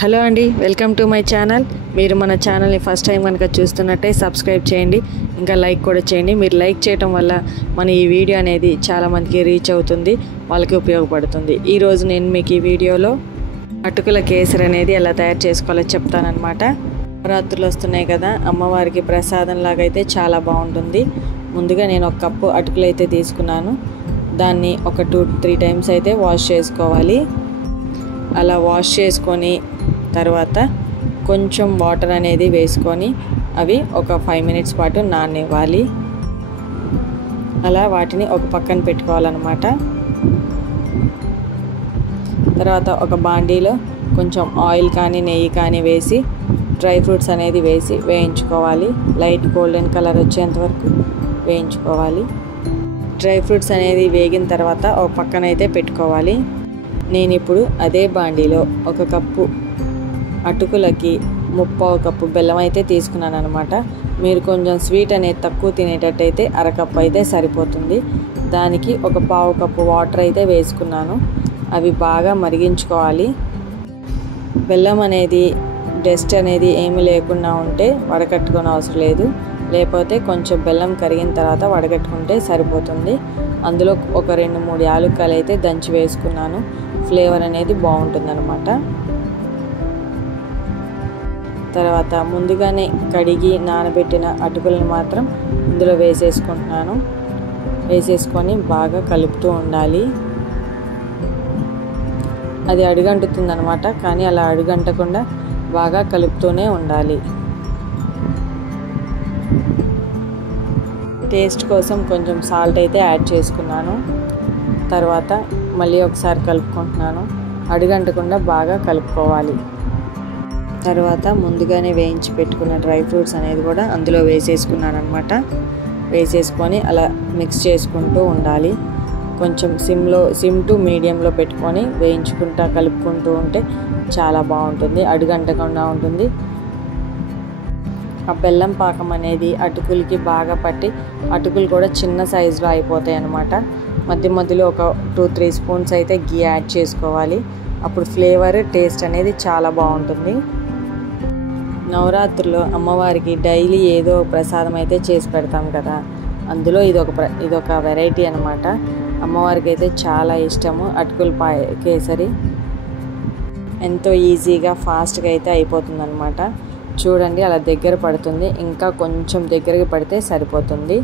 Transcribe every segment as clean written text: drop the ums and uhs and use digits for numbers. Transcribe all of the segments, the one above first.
Hello అండి, welcome to my channel. మీరు మన ఛానల్ని ఫస్ట్ టైం కనుక చూస్తున్నట్టే సబ్స్క్రైబ్ చేయండి, ఇంకా లైక్ కూడా చేయండి. మీరు లైక్ చేయడం వల్ల మన ఈ వీడియో అనేది చాలామందికి రీచ్ అవుతుంది, వాళ్ళకి ఉపయోగపడుతుంది. ఈరోజు నేను మీకు ఈ వీడియోలో అటుకుల కేసరి అనేది ఎలా తయారు చేసుకోవాలో చెప్తానన్నమాట. నవరాత్రులు వస్తున్నాయి కదా, అమ్మవారికి ప్రసాదం లాగా అయితే చాలా బాగుంటుంది. ముందుగా నేను ఒక కప్పు అటుకులు అయితే తీసుకున్నాను. దాన్ని ఒక 2-3 టైమ్స్ అయితే వాష్ చేసుకోవాలి. అలా వాష్ చేసుకొని తర్వాత కొంచెం వాటర్ అనేది వేసుకొని అవి ఒక 5 మినిట్స్ పాటు నాననివ్వాలి. అలా వాటిని ఒక పక్కన పెట్టుకోవాలన్నమాట. తర్వాత ఒక బాండీలో కొంచెం ఆయిల్ కానీ నెయ్యి కానీ వేసి డ్రై ఫ్రూట్స్ అనేది వేసి వేయించుకోవాలి. లైట్ గోల్డెన్ కలర్ వచ్చేంత వరకు వేయించుకోవాలి. డ్రై ఫ్రూట్స్ అనేది వేగిన తర్వాత ఒక పక్కన అయితే పెట్టుకోవాలి. నేను ఇప్పుడు అదే బాండీలో ఒక కప్పు అటుకులకి 1/4 కప్పు బెల్లం అయితే తీసుకున్నాను అనమాట. మీరు కొంచెం స్వీట్ అనేది తక్కువ తినేటట్టయితే అరకప్పు అయితే సరిపోతుంది. దానికి ఒక 1/4 కప్పు వాటర్ అయితే వేసుకున్నాను. అవి బాగా మరిగించుకోవాలి. బెల్లం అనేది డస్ట్ అనేది ఏమి లేకుండా ఉంటే వడకట్టుకునే అవసరం లేదు. లేకపోతే కొంచెం బెల్లం కరిగిన తర్వాత వడగట్టుకుంటే సరిపోతుంది. అందులో ఒక 2-3 యాలక్కాయలు అయితే దంచి వేసుకున్నాను. ఫ్లేవర్ అనేది బాగుంటుందన్నమాట. తర్వాత ముందుగానే కడిగి నానబెట్టిన అటుకులను మాత్రం ఇందులో వేసేసుకుంటున్నాను. వేసేసుకొని బాగా కలుపుతూ ఉండాలి. అది అడుగంటుతుందన్నమాట, కానీ అలా అడుగంటకుండా బాగా కలుపుతూనే ఉండాలి. టేస్ట్ కోసం కొంచెం సాల్ట్ అయితే యాడ్ చేసుకున్నాను. తర్వాత మళ్ళీ ఒకసారి కలుపుకుంటున్నాను. అడుగంటకుండా బాగా కలుపుకోవాలి. తర్వాత ముందుగానే వేయించి పెట్టుకున్న డ్రై ఫ్రూట్స్ అనేది కూడా అందులో వేసేసుకున్నాను అనమాట. వేసేసుకొని అలా మిక్స్ చేసుకుంటూ ఉండాలి. కొంచెం సిమ్ టు మీడియంలో పెట్టుకొని వేయించుకుంటా కలుపుకుంటూ ఉంటే చాలా బాగుంటుంది, అడుగంటకుండా ఉంటుంది. ఆ బెల్లం పాకం అనేది అటుకులకి బాగా పట్టి అటుకులు కూడా చిన్న సైజులో అయిపోతాయి అన్నమాట. మధ్య మధ్యలో ఒక 2-3 స్పూన్స్ అయితే గీ యాడ్ చేసుకోవాలి. అప్పుడు ఫ్లేవర్ టేస్ట్ అనేది చాలా బాగుంటుంది. నవరాత్రుల్లో అమ్మవారికి డైలీ ఏదో ప్రసాదం అయితే చేసి పెడతాం కదా, అందులో ఇదొక వెరైటీ అనమాట. అమ్మవారికి అయితే చాలా ఇష్టము అటుకుల కేసరి. ఎంతో ఈజీగా ఫాస్ట్గా అయితే అయిపోతుంది అనమాట. చూడండి, అలా దగ్గర పడుతుంది. ఇంకా కొంచెం దగ్గరికి పడితే సరిపోతుంది.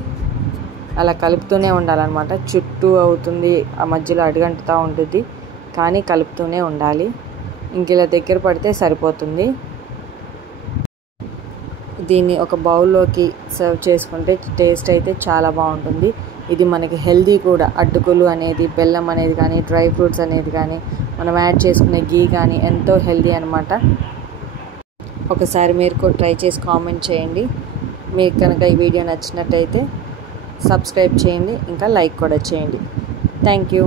అలా కలుపుతూనే ఉండాలన్నమాట. చుట్టూ అవుతుంది, ఆ మధ్యలో అడుగంటుతూ ఉంటుంది, కానీ కలుపుతూనే ఉండాలి. ఇంక ఇలా దగ్గర పడితే సరిపోతుంది. దీన్ని ఒక బౌల్లోకి సర్వ్ చేసుకుంటే టేస్ట్ అయితే చాలా బాగుంటుంది. ఇది మనకి హెల్దీ కూడా. అటుకులు అనేది, బెల్లం అనేది కానీ, డ్రై ఫ్రూట్స్ అనేది కానీ, మనం యాడ్ చేసుకునే గీ కానీ ఎంతో హెల్దీ అనమాట. ఒకసారి మీరు కూడా ట్రై చేసి కామెంట్ చేయండి. మీకు కనుక ఈ వీడియో నచ్చినట్టయితే సబ్స్క్రైబ్ చేయండి, ఇంకా లైక్ కూడా చేయండి. Thank you.